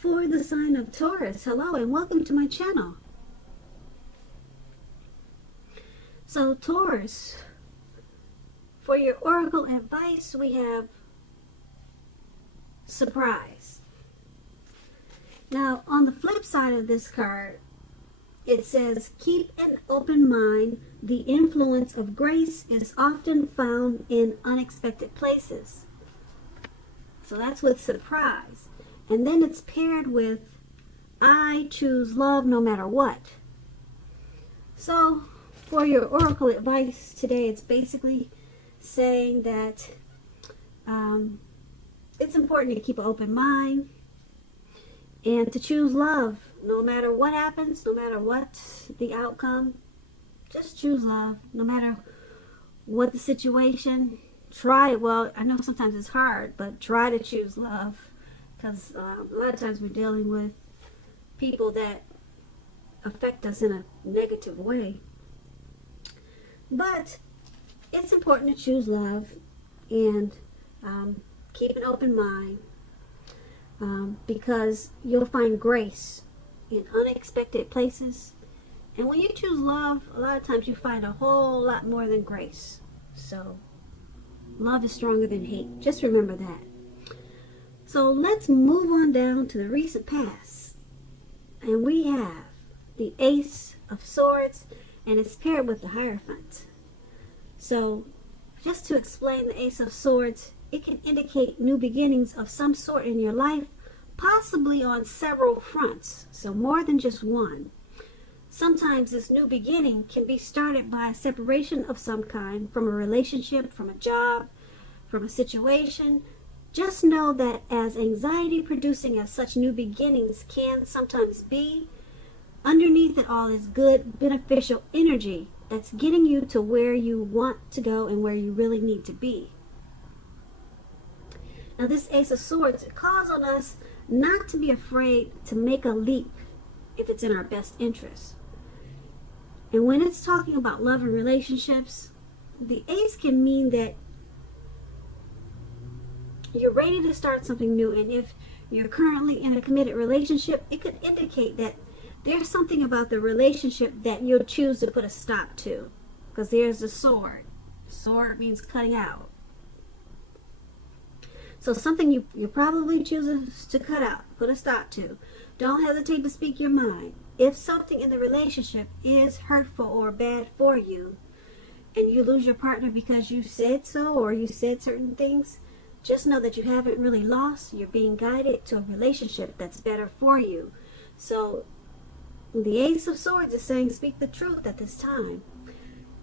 for the sign of Taurus. Hello and welcome to my channel. So Taurus, for your oracle advice, we have surprise. Now on the flip side of this card, it says keep an open mind. The influence of grace is often found in unexpected places. So that's with surprise. And then it's paired with I choose love no matter what. So for your oracle advice today, it's basically saying that it's important to keep an open mind and to choose love no matter what happens, no matter what the outcome. Just choose love no matter what the situation. Try it. Well, I know sometimes it's hard, but try to choose love. Because a lot of times we're dealing with people that affect us in a negative way. But it's important to choose love and keep an open mind, because you'll find grace in unexpected places. And when you choose love, a lot of times you find a whole lot more than grace. So love is stronger than hate. Just remember that. So let's move on down to the recent past. And we have the Ace of Swords, and it's paired with the Hierophant. So just to explain the Ace of Swords, it can indicate new beginnings of some sort in your life, possibly on several fronts, so more than just one. Sometimes this new beginning can be started by a separation of some kind, from a relationship, from a job, from a situation. Just know that as anxiety producing as such new beginnings can sometimes be, underneath it all is good, beneficial energy that's getting you to where you want to go and where you really need to be. Now this Ace of Swords, it calls on us not to be afraid to make a leap if it's in our best interest. And when it's talking about love and relationships, the Ace can mean that you're ready to start something new. And if you're currently in a committed relationship, it could indicate that there's something about the relationship that you'll choose to put a stop to. Because there's the sword. Sword means cutting out. So something you probably choose to cut out, put a stop to. Don't hesitate to speak your mind. If something in the relationship is hurtful or bad for you, and you lose your partner because you said so or you said certain things, just know that you haven't really lost. You're being guided to a relationship that's better for you. So the Ace of Swords is saying speak the truth at this time.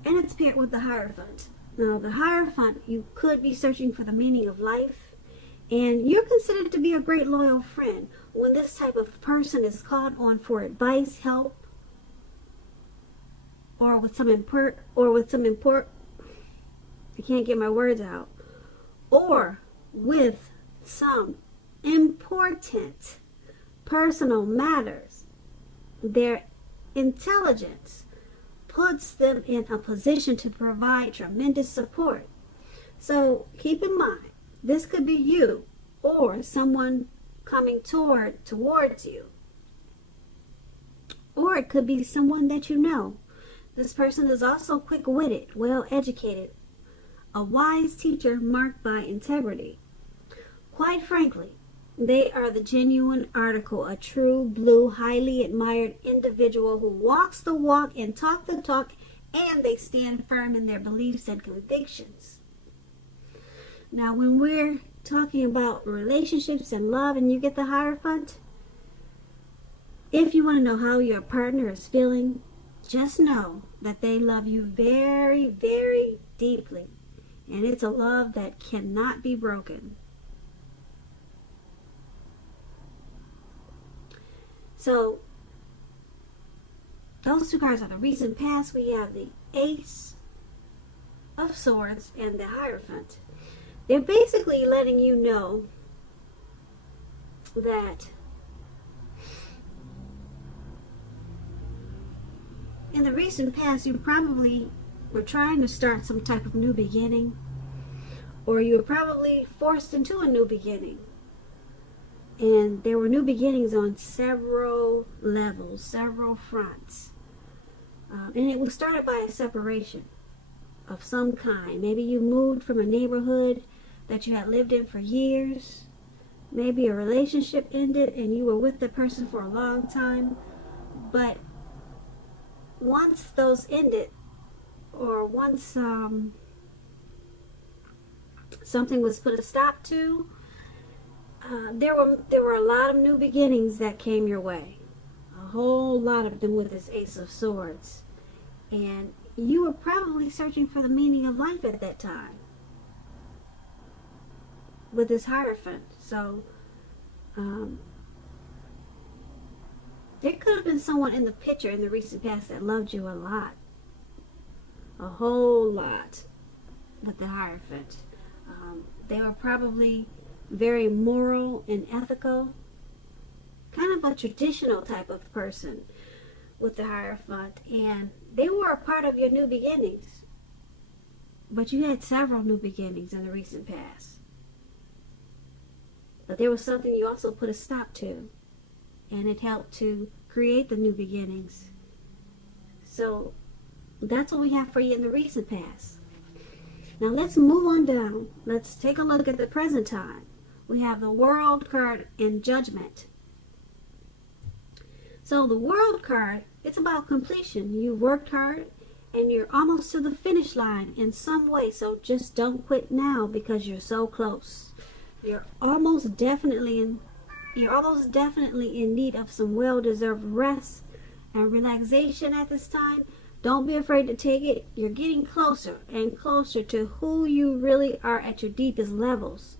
And it's paired with the Hierophant. Now the Hierophant, you could be searching for the meaning of life. And you're considered to be a great loyal friend. When this type of person is called on for advice, help, or with some I can't get my words out, or with some important personal matters, their intelligence puts them in a position to provide tremendous support. So keep in mind, this could be you or someone coming towards you. Or it could be someone that you know. This person is also quick-witted, well-educated, a wise teacher marked by integrity. Quite frankly, they are the genuine article, a true blue, highly admired individual who walks the walk and talk the talk, and they stand firm in their beliefs and convictions. Now, when we're talking about relationships and love and you get the Hierophant, if you want to know how your partner is feeling, just know that they love you very, very deeply. And it's a love that cannot be broken. So, those two cards are the recent past. We have the Ace of Swords and the Hierophant. They're basically letting you know that in the recent past, you probably were trying to start some type of new beginning, or you were probably forced into a new beginning. And there were new beginnings on several levels, several fronts. And it was started by a separation of some kind. Maybe you moved from a neighborhood that you had lived in for years. Maybe a relationship ended and you were with the person for a long time. But once those ended, or once something was put a stop to, there were a lot of new beginnings that came your way. A whole lot of them with this Ace of Swords. And you were probably searching for the meaning of life at that time with this Hierophant. So there could have been someone in the picture in the recent past that loved you a lot. A whole lot with the Hierophant. They were probably very moral and ethical, kind of a traditional type of person with the Hierophant, and they were a part of your new beginnings. But you had several new beginnings in the recent past. But there was something you also put a stop to, and it helped to create the new beginnings. So that's what we have for you in the recent past. Now let's move on down. Let's take a look at the present time. We have the World card and Judgment. So the World card, it's about completion. You worked hard and you're almost to the finish line in some way. So just don't quit now because you're so close. You're almost definitely in need of some well-deserved rest and relaxation at this time. Don't be afraid to take it. You're getting closer and closer to who you really are at your deepest levels.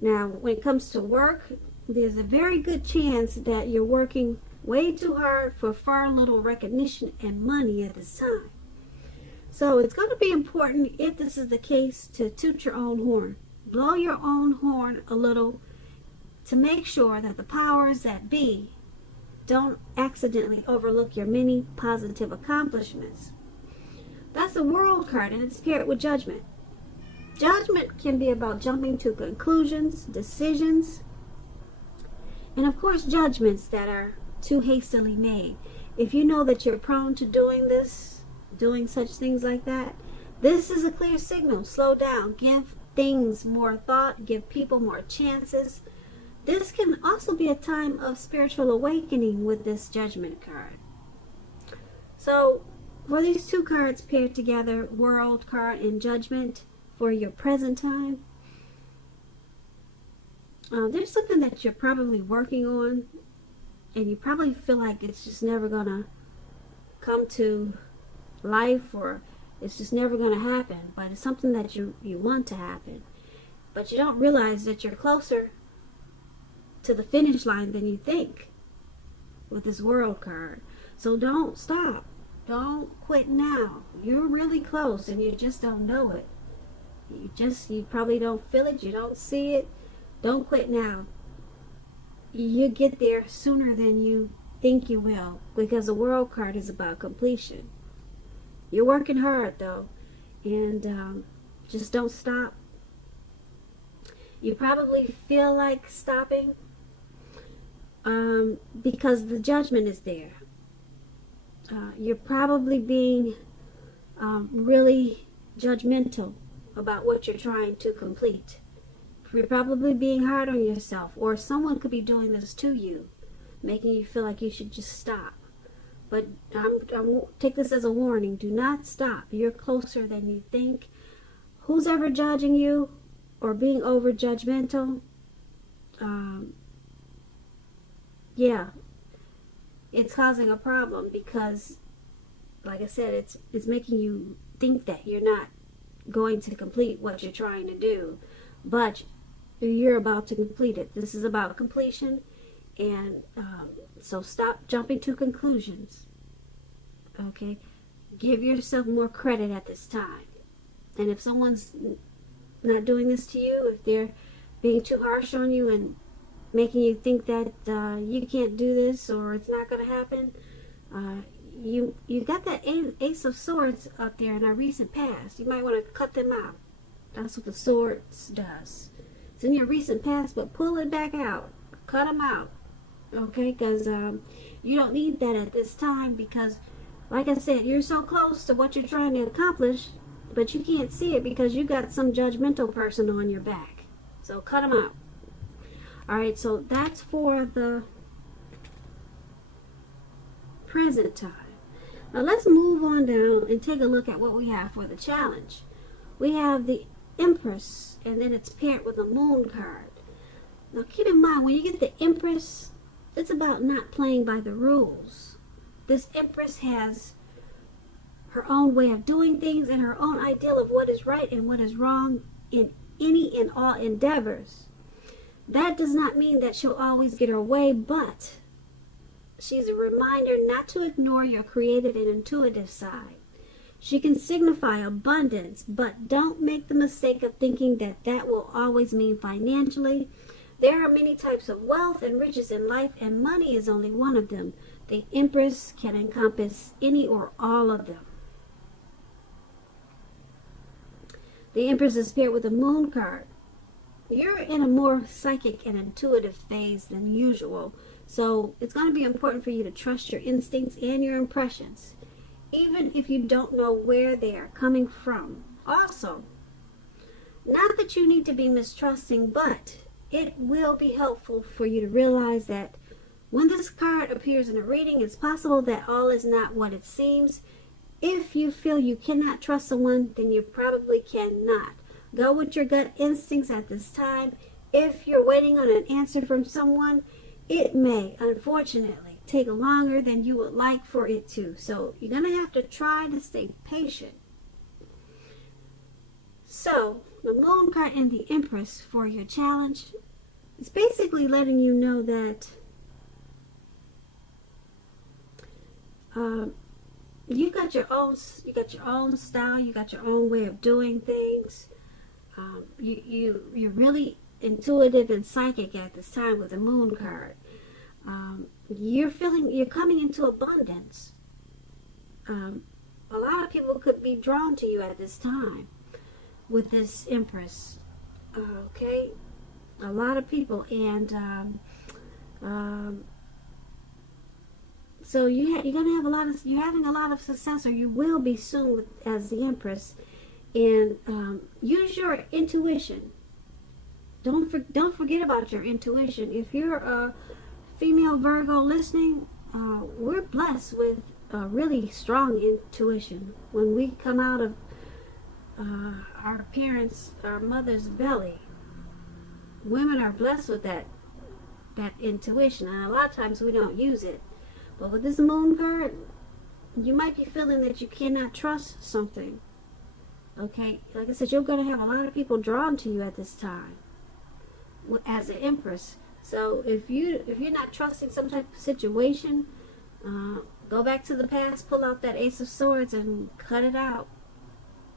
Now, when it comes to work, there's a very good chance that you're working way too hard for far little recognition and money at this time. So it's going to be important, if this is the case, to toot your own horn. Blow your own horn a little to make sure that the powers that be don't accidentally overlook your many positive accomplishments. That's the World card, and it's paired with Judgment. Judgment can be about jumping to conclusions, decisions, and of course judgments that are too hastily made. If you know that you're prone to doing such things like that, this is a clear signal. Slow down. Give things more thought. Give people more chances. This can also be a time of spiritual awakening with this Judgment card. So for these two cards paired together, World card and Judgment, for your present time, there's something that you're probably working on, and you probably feel like it's just never gonna come to life, or it's just never gonna happen, but it's something that you want to happen, but you don't realize that you're closer to the finish line than you think with this World card. So don't stop. Don't quit now. You're really close and you just don't know it. You probably don't feel it, you don't see it. Don't quit now. You get there sooner than you think you will, because the World card is about completion. You're working hard though, and just don't stop. You probably feel like stopping because the Judgment is there. You're probably being really judgmental about what you're trying to complete. You're probably being hard on yourself, or someone could be doing this to you, making you feel like you should just stop. But I'm take this as a warning. Do not stop. You're closer than you think. Who's ever judging you or being over judgmental, yeah, it's causing a problem, because like I said, it's making you think that you're not going to complete what you're trying to do, but you're about to complete it. This is about completion, and so stop jumping to conclusions. Okay, give yourself more credit at this time. And if someone's not doing this to you, if they're being too harsh on you and making you think that you can't do this or it's not going to happen, you got that Ace of Swords up there in our recent past. You might want to cut them out. That's what the Swords does. It's in your recent past, but pull it back out. cut them out, okay? Because you don't need that at this time, because like I said, you're so close to what you're trying to accomplish, but you can't see it because you got some judgmental person on your back. So cut them out. All right, so that's for the present time. Now let's move on down and take a look at what we have for the challenge. We have the Empress, and then it's paired with a Moon card. Now keep in mind, when you get the Empress, it's about not playing by the rules. This Empress has her own way of doing things and her own ideal of what is right and what is wrong in any and all endeavors. That does not mean that she'll always get her way, but she's a reminder not to ignore your creative and intuitive side. She can signify abundance, but don't make the mistake of thinking that that will always mean financially. There are many types of wealth and riches in life, and money is only one of them. The Empress can encompass any or all of them. The Empress is paired with a Moon card. You're in a more psychic and intuitive phase than usual, so it's going to be important for you to trust your instincts and your impressions, even if you don't know where they are coming from. Also, not that you need to be mistrusting, but it will be helpful for you to realize that when this card appears in a reading, it's possible that all is not what it seems. If you feel you cannot trust someone, then you probably cannot. Go with your gut instincts at this time. If you're waiting on an answer from someone, it may, unfortunately, take longer than you would like for it to. So you're going to have to try to stay patient. So the Moon card and the Empress for your challenge is basically letting you know that you got your own style, you got your own way of doing things. You're really intuitive and psychic at this time with the Moon card. You're coming into abundance. A lot of people could be drawn to you at this time with this Empress. Okay, a lot of people, and so you're having a lot of success, or you will be soon as the Empress. And use your intuition. Don't forget about your intuition. If you're a female Virgo listening, we're blessed with a really strong intuition. When we come out of our mother's belly, women are blessed with that intuition, and a lot of times we don't use it. But with this Moon card, you might be feeling that you cannot trust something. Okay, like I said, you're going to have a lot of people drawn to you at this time as an Empress. So if you're not trusting some type of situation, go back to the past, pull out that Ace of Swords, and cut it out.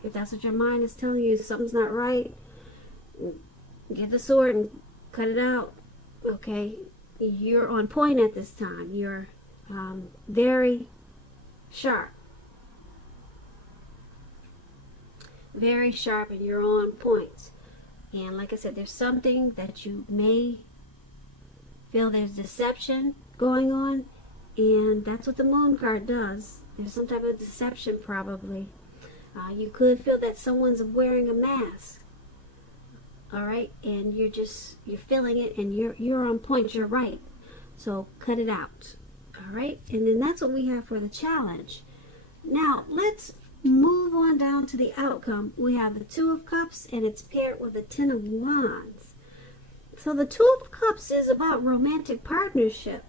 If that's what your mind is telling you, something's not right, get the sword and cut it out. Okay, you're on point at this time. You're very sharp. Very sharp, and you're on point. And like I said, there's something that you may feel there's deception going on, and that's what the Moon card does. There's some type of deception probably. You could feel that someone's wearing a mask. All right, and you're feeling it, and you're on point. You're right. So cut it out. All right, and then that's what we have for the challenge. Now let's move on down to the outcome. We have the Two of Cups, and it's paired with the Ten of Wands. So the Two of Cups is about romantic partnership,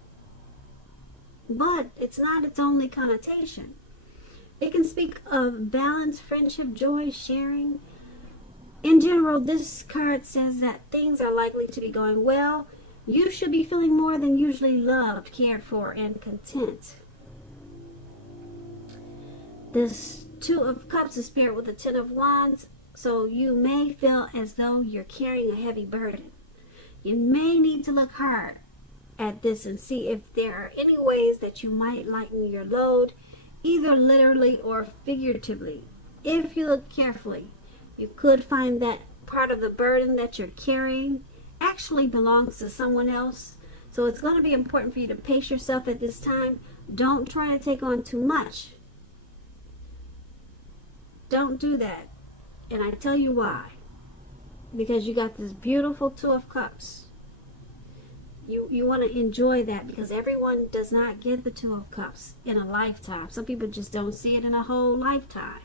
but it's not its only connotation. It can speak of balance, friendship, joy, sharing. In general, this card says that things are likely to be going well. You should be feeling more than usually loved, cared for, and content. This Two of Cups is paired with the Ten of Wands, so you may feel as though you're carrying a heavy burden. You may need to look hard at this and see if there are any ways that you might lighten your load, either literally or figuratively. If you look carefully, you could find that part of the burden that you're carrying actually belongs to someone else. So it's going to be important for you to pace yourself at this time. Don't try to take on too much. Don't do that. And I tell you why. Because you got this beautiful Two of Cups. You want to enjoy that, because everyone does not get the Two of Cups in a lifetime. Some people just don't see it in a whole lifetime.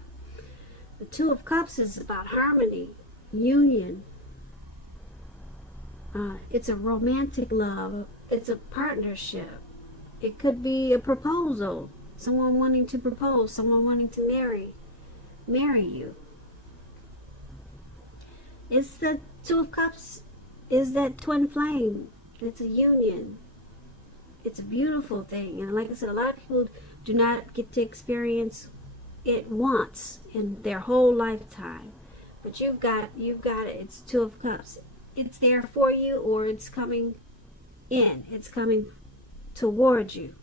The Two of Cups is about harmony, union. It's a romantic love. It's a partnership. It could be a proposal. Someone wanting to propose. Someone wanting to marry you. It's the Two of Cups is that twin flame. It's a union. It's a beautiful thing. And like I said, a lot of people do not get to experience it once in their whole lifetime. But you've got it. It's Two of Cups. It's there for you, or it's coming in. It's coming towards you.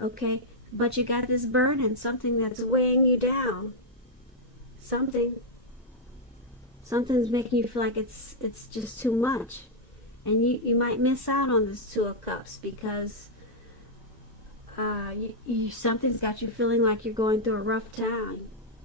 Okay? But you got this burden, something that's weighing you down. Something's making you feel like it's just too much. And you might miss out on this Two of Cups because something's got you feeling like you're going through a rough time.